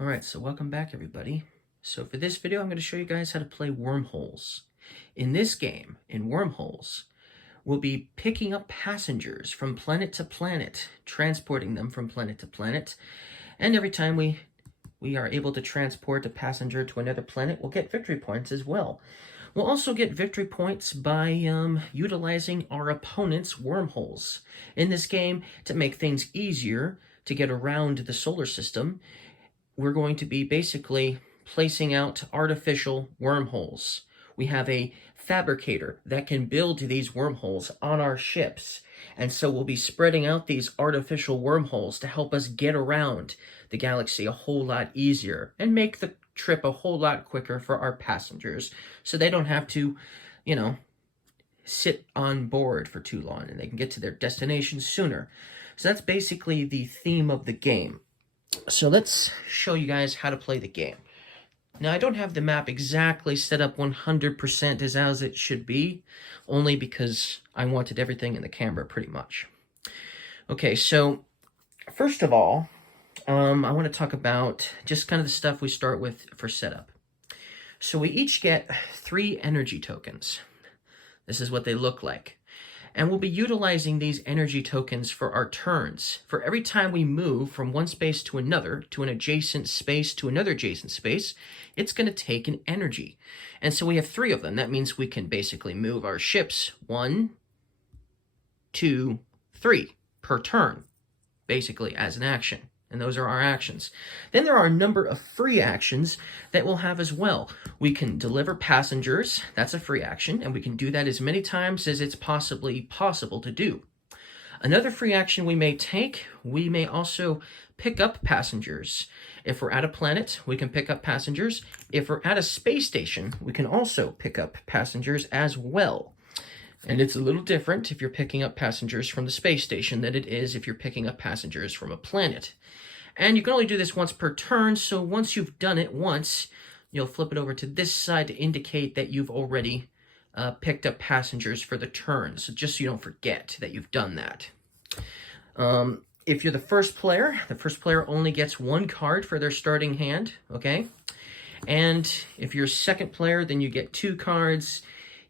Alright, so welcome back everybody. So for this video, I'm going to show you guys how to play Wormholes. In this game, in Wormholes, we'll be picking up passengers from planet to planet, transporting them from planet to planet, and every time we are able to transport a passenger to another planet, we'll get victory points as well. We'll also get victory points by utilizing our opponent's wormholes. In this game, to make things easier to get around the solar system, we're going to be basically placing out artificial wormholes. We have a fabricator that can build these wormholes on our ships. And so we'll be spreading out these artificial wormholes to help us get around the galaxy a whole lot easier and make the trip a whole lot quicker for our passengers so they don't have to, sit on board for too long and they can get to their destination sooner. So that's basically the theme of the game. So let's show you guys how to play the game. Now, I don't have the map exactly set up 100% as it should be, only because I wanted everything in the camera pretty much. Okay, so first of all, I want to talk about just kind of the stuff we start with for setup. So we each get 3 energy tokens. This is what they look like. And we'll be utilizing these energy tokens for our turns. For every time we move from one space to another, to an adjacent space to another adjacent space, it's going to take an energy. And so we have 3 of them. That means we can basically move our ships 1, 2, 3 per turn, basically as an action. And those are our actions. Then there are a number of free actions that we'll have as well. We can deliver passengers. That's a free action, and we can do that as many times as it's possibly possible to do. Another free action we may take, we may also pick up passengers. If we're at a planet, we can pick up passengers. If we're at a space station, we can also pick up passengers as well. And it's a little different if you're picking up passengers from the space station than it is if you're picking up passengers from a planet. And you can only do this once per turn, so once you've done it once, you'll flip it over to this side to indicate that you've already picked up passengers for the turn, so just so you don't forget that you've done that. If you're the first player only gets 1 card for their starting hand, okay? And if you're second player, then you get 2 cards.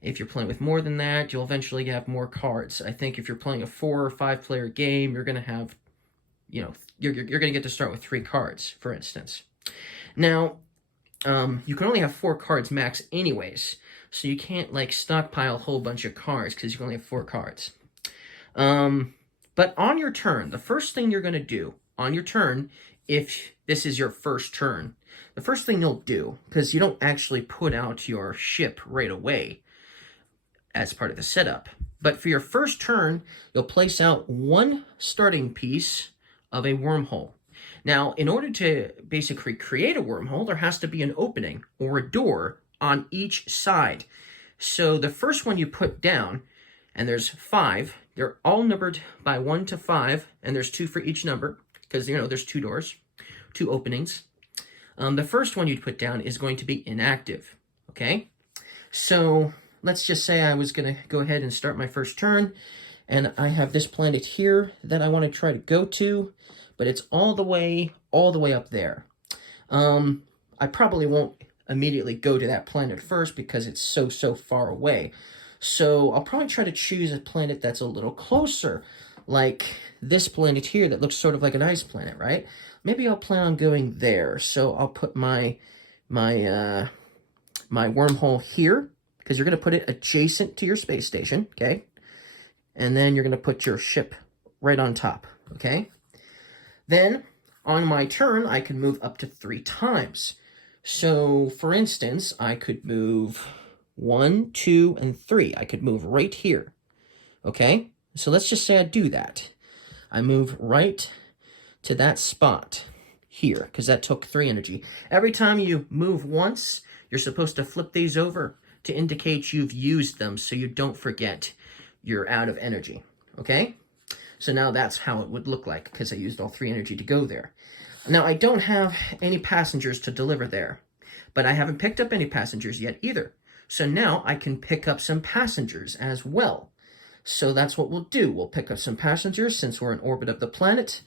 If you're playing with more than that, you'll eventually have more cards. I think if you're playing a 4 or 5 player game, you're going to have, you're going to get to start with 3 cards, for instance. Now, you can only have 4 cards max anyways, so you can't like stockpile a whole bunch of cards because you can only have 4 cards. But on your turn, the first thing you're going to do on your turn, if this is your first turn, the first thing you'll do, because you don't actually put out your ship right away as part of the setup, but for your first turn, you'll place out 1 starting piece of a wormhole. Now, in order to basically create a wormhole, there has to be an opening or a door on each side. So the first one you put down, and there's 5, they're all numbered by 1 to 5, and there's 2 for each number, because, there's 2 doors, 2 openings. The first one you'd put down is going to be inactive, okay? So let's just say I was going to go ahead and start my first turn, and I have this planet here that I want to try to go to, but it's all the way up there. I probably won't immediately go to that planet first because it's so far away. So I'll probably try to choose a planet that's a little closer, like this planet here that looks sort of like an ice planet, right? Maybe I'll plan on going there. So I'll put my wormhole here, because you're going to put it adjacent to your space station, okay? And then you're going to put your ship right on top, okay? Then, on my turn, I can move up to 3 times. So, for instance, I could move 1, 2, and 3. I could move right here, okay? So let's just say I do that. I move right to that spot here, because that took 3 energy. Every time you move once, you're supposed to flip these over to indicate you've used them so you don't forget you're out of energy, okay? So now that's how it would look like, because I used all 3 energy to go there. Now, I don't have any passengers to deliver there, but I haven't picked up any passengers yet either. So now I can pick up some passengers as well. So that's what we'll do. We'll pick up some passengers since we're in orbit of the planet,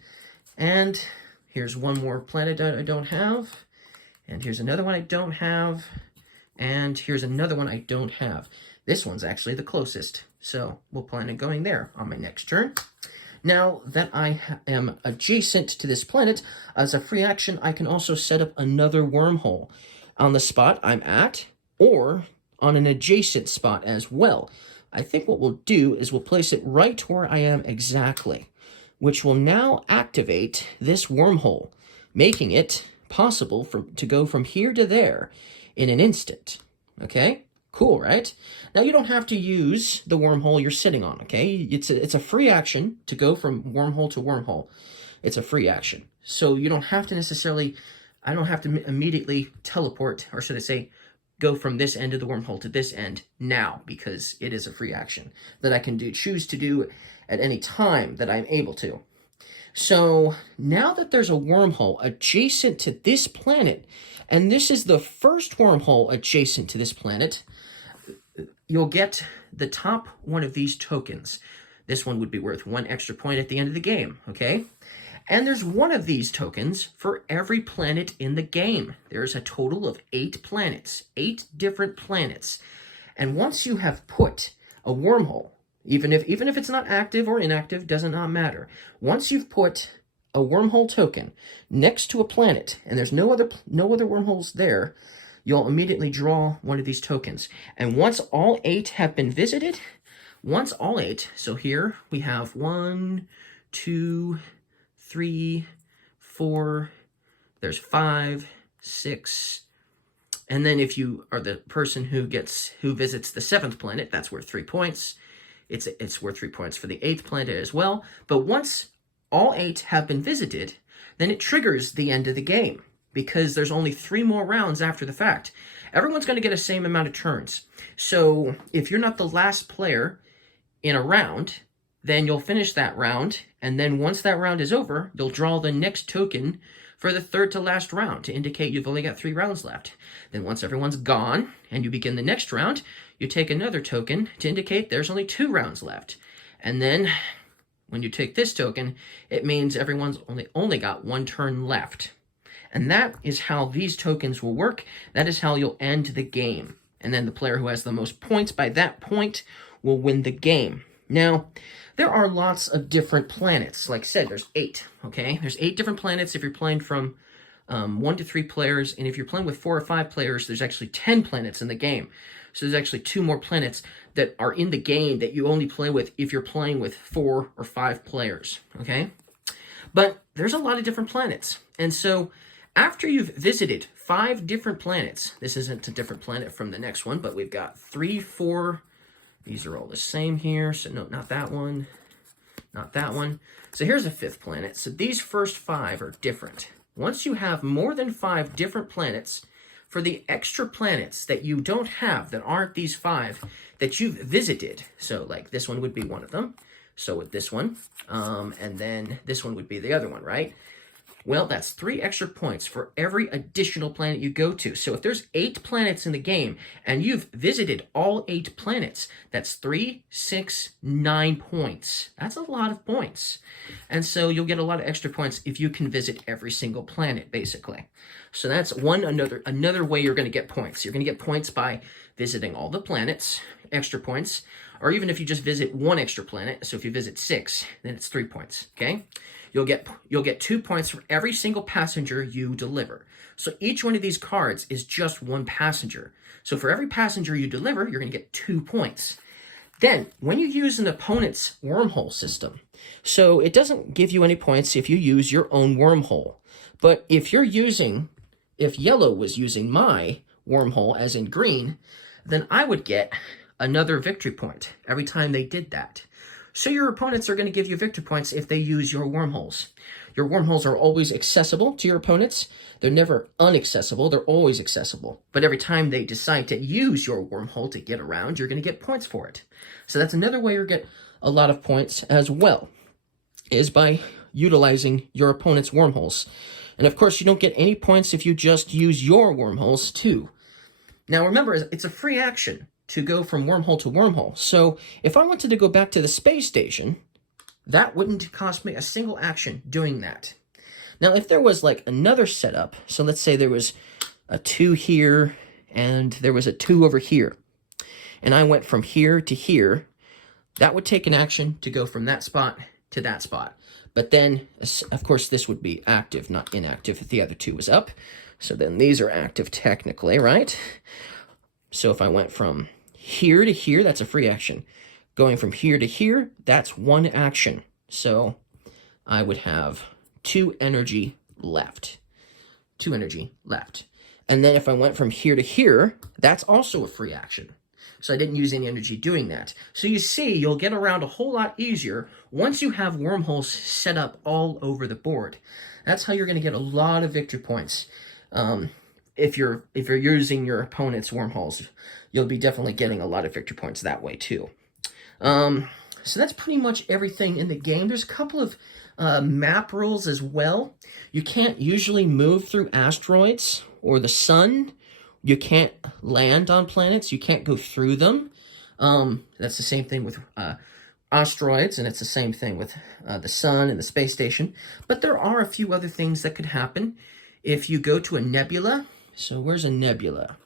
and Here's one more planet that I don't have. And here's another one I don't have. And here's another one I don't have. This one's actually the closest. So we'll plan on going there on my next turn. Now that I am adjacent to this planet, as a free action, I can also set up another wormhole on the spot I'm at, or on an adjacent spot as well. I think what we'll do is we'll place it right where I am exactly, which will now activate this wormhole, making it possible to go from here to there in an instant. Okay? Cool, right? Now you don't have to use the wormhole you're sitting on, okay? It's a free action to go from wormhole to wormhole. It's a free action. So you don't have to necessarily, I don't have to immediately teleport, or should I say, go from this end of the wormhole to this end now, because it is a free action that I can choose to do at any time that I'm able to. So now that there's a wormhole adjacent to this planet, and this is the first wormhole adjacent to this planet, you'll get the top one of these tokens. This one would be worth 1 extra point at the end of the game, okay? And there's one of these tokens for every planet in the game. There's a total of 8 planets, 8 different planets. And once you have put a wormhole, even if it's not active or inactive, does not matter. Once you've put a wormhole token next to a planet, and there's no other wormholes there, you'll immediately draw one of these tokens. And once all 8 have been visited, so here we have 1, 2, 3, 4, there's 5, 6, and then if you are the person who visits the 7th planet, that's worth 3 points. It's worth 3 points for the 8th planet as well. But once all 8 have been visited, then it triggers the end of the game, because there's only 3 more rounds after the fact. Everyone's going to get the same amount of turns. So if you're not the last player in a round, then you'll finish that round, and then once that round is over, you'll draw the next token for the 3rd to last round to indicate you've only got 3 rounds left. Then once everyone's gone and you begin the next round, you take another token to indicate there's only 2 rounds left. And then when you take this token, it means everyone's only got 1 turn left. And that is how these tokens will work. That is how you'll end the game. And then the player who has the most points by that point will win the game. Now, there are lots of different planets. Like I said, there's 8, okay? There's 8 different planets if you're playing from 1 to 3 players. And if you're playing with 4 or 5 players, there's actually 10 planets in the game. So there's actually 2 more planets that are in the game that you only play with if you're playing with 4 or 5 players, okay? But there's a lot of different planets. And so after you've visited 5 different planets, this isn't a different planet from the next one, but we've got 3, 4, these are all the same here. So no, not that one, not that one. So here's a 5th planet. So these first 5 are different. Once you have more than 5 different planets, for the extra planets that you don't have, that aren't these 5 that you've visited, so like this one would be one of them, so with this one, and then this one would be the other one, right? Well, that's 3 extra points for every additional planet you go to. So if there's 8 planets in the game, and you've visited all 8 planets, that's 3, 6, 9 points. That's a lot of points. And so you'll get a lot of extra points if you can visit every single planet, basically. So that's another way you're going to get points. You're going to get points by visiting all the planets, extra points, or even if you just visit 1 extra planet. So if you visit 6, then it's 3 points, okay? You'll get 2 points for every single passenger you deliver. So each one of these cards is just 1 passenger. So for every passenger you deliver, you're going to get 2 points. Then, when you use an opponent's wormhole system, so it doesn't give you any points if you use your own wormhole. But if yellow was using my wormhole, as in green, then I would get another victory point every time they did that. So your opponents are going to give you victory points if they use your wormholes. Your wormholes are always accessible to your opponents. They're never inaccessible. They're always accessible. But every time they decide to use your wormhole to get around, you're going to get points for it. So that's another way you'll get a lot of points as well, is by utilizing your opponent's wormholes. And of course, you don't get any points if you just use your wormholes too. Now remember, it's a free action to go from wormhole to wormhole. So if I wanted to go back to the space station, that wouldn't cost me a single action doing that. Now, if there was like another setup, so let's say there was a 2 here and there was a 2 over here, and I went from here to here, that would take an action to go from that spot to that spot. But then, of course, this would be active, not inactive if the other 2 was up. So then these are active technically, right? So if I went from here to here, that's a free action. Going from here to here, that's 1 action. So I would have 2 energy left. 2 energy left. And then if I went from here to here, that's also a free action. So I didn't use any energy doing that. So you see, you'll get around a whole lot easier once you have wormholes set up all over the board. That's how you're going to get a lot of victory points. If you're using your opponent's wormholes, you'll be definitely getting a lot of victory points that way too. So that's pretty much everything in the game. There's a couple of map rules as well. You can't usually move through asteroids or the sun. You can't land on planets. You can't go through them. That's the same thing with asteroids, and it's the same thing with the sun and the space station. But there are a few other things that could happen if you go to a nebula. So where's a nebula?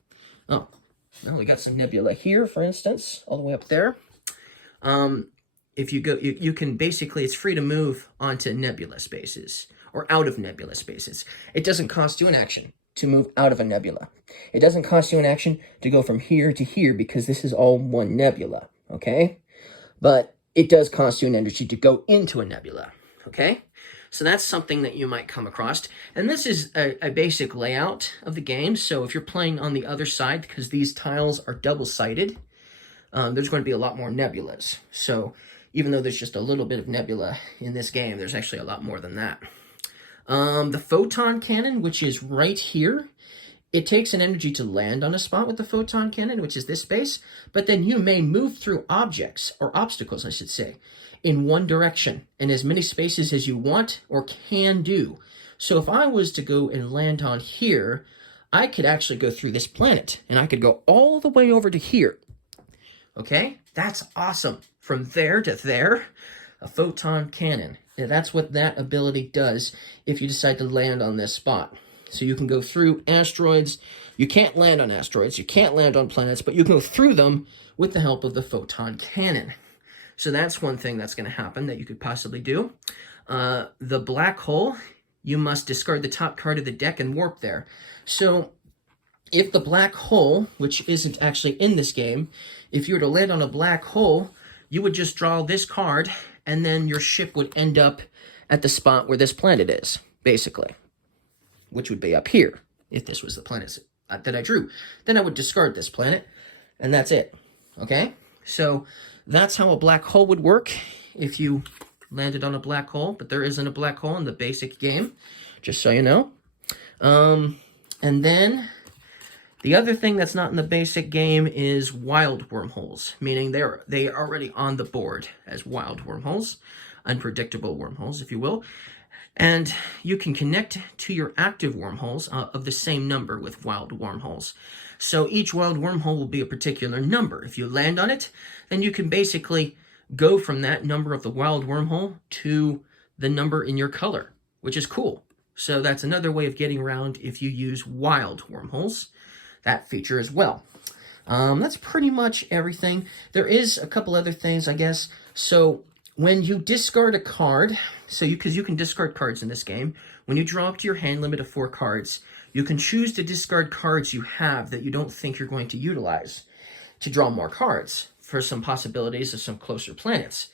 Oh, well, we got some nebula here, for instance, all the way up there. If you go, you can basically, it's free to move onto nebula spaces or out of nebula spaces. It doesn't cost you an action to move out of a nebula. It doesn't cost you an action to go from here to here because this is all one nebula, okay? But it does cost you an energy to go into a nebula, okay? So that's something that you might come across. And this is a basic layout of the game. So if you're playing on the other side, because these tiles are double-sided, there's going to be a lot more nebulas. So even though there's just a little bit of nebula in this game, there's actually a lot more than that. The photon cannon, which is right here, it takes an energy to land on a spot with the photon cannon, which is this space, but then you may move through objects, or obstacles, I should say, in one direction, in as many spaces as you want or can do. So if I was to go and land on here, I could actually go through this planet, and I could go all the way over to here. Okay? That's awesome. From there to there, a photon cannon. Yeah, that's what that ability does if you decide to land on this spot. So you can go through asteroids. You can't land on asteroids. You can't land on planets, but you can go through them with the help of the photon cannon. So that's one thing that's going to happen that you could possibly do. The black hole, you must discard the top card of the deck and warp there. So if the black hole, which isn't actually in this game, if you were to land on a black hole, you would just draw this card, and then your ship would end up at the spot where this planet is, basically, which would be up here, if this was the planet that I drew. Then I would discard this planet, and that's it, okay? So that's how a black hole would work if you landed on a black hole, but there isn't a black hole in the basic game, just so you know. And then the other thing that's not in the basic game is wild wormholes, meaning they are already on the board as wild wormholes, unpredictable wormholes, if you will. And you can connect to your active wormholes of the same number with wild wormholes. So each wild wormhole will be a particular number. If you land on it, then you can basically go from that number of the wild wormhole to the number in your color, which is cool. So that's another way of getting around if you use wild wormholes, that feature as well. That's pretty much everything. There is a couple other things, I guess. So when you discard a card, because you can discard cards in this game, when you draw up to your hand limit of 4 cards, you can choose to discard cards you have that you don't think you're going to utilize to draw more cards for some possibilities of some closer planets.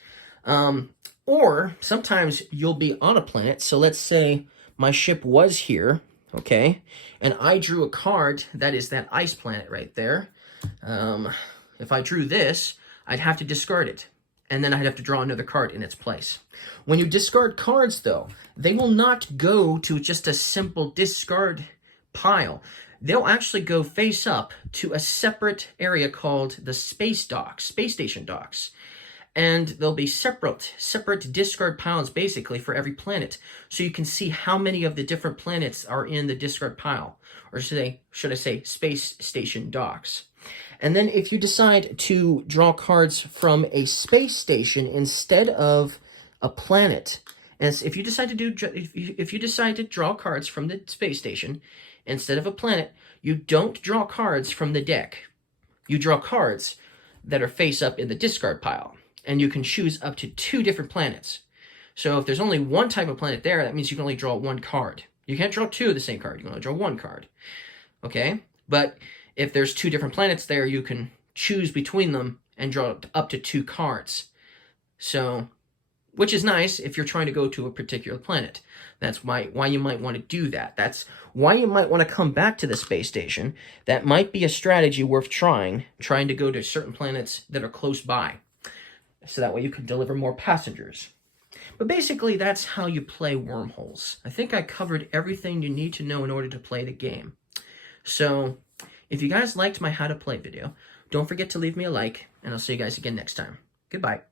Or sometimes you'll be on a planet. So let's say my ship was here, okay, and I drew a card that is that ice planet right there. If I drew this, I'd have to discard it, and then I'd have to draw another card in its place. When you discard cards, though, they will not go to just a simple discard pile. They'll actually go face up to a separate area called the space station docks. And there'll be separate discard piles basically for every planet. So you can see how many of the different planets are in the discard pile. Or should I say space station docks. And then if you decide to draw cards from a space station instead of a planet, And if you decide to do, if you decide to draw cards from the space station instead of a planet, you don't draw cards from the deck. You draw cards that are face up in the discard pile, and you can choose up to 2 different planets. So if there's only one type of planet there, that means you can only draw 1 card. You can't draw 2 of the same card. You can only draw 1 card. Okay? But if there's 2 different planets there, you can choose between them and draw up to 2 cards. So, which is nice if you're trying to go to a particular planet. That's why you might want to do that. That's why you might want to come back to the space station. That might be a strategy worth trying to go to certain planets that are close by. So that way you can deliver more passengers. But basically, that's how you play Wormholes. I think I covered everything you need to know in order to play the game. So, if you guys liked my how to play video, don't forget to leave me a like, and I'll see you guys again next time. Goodbye.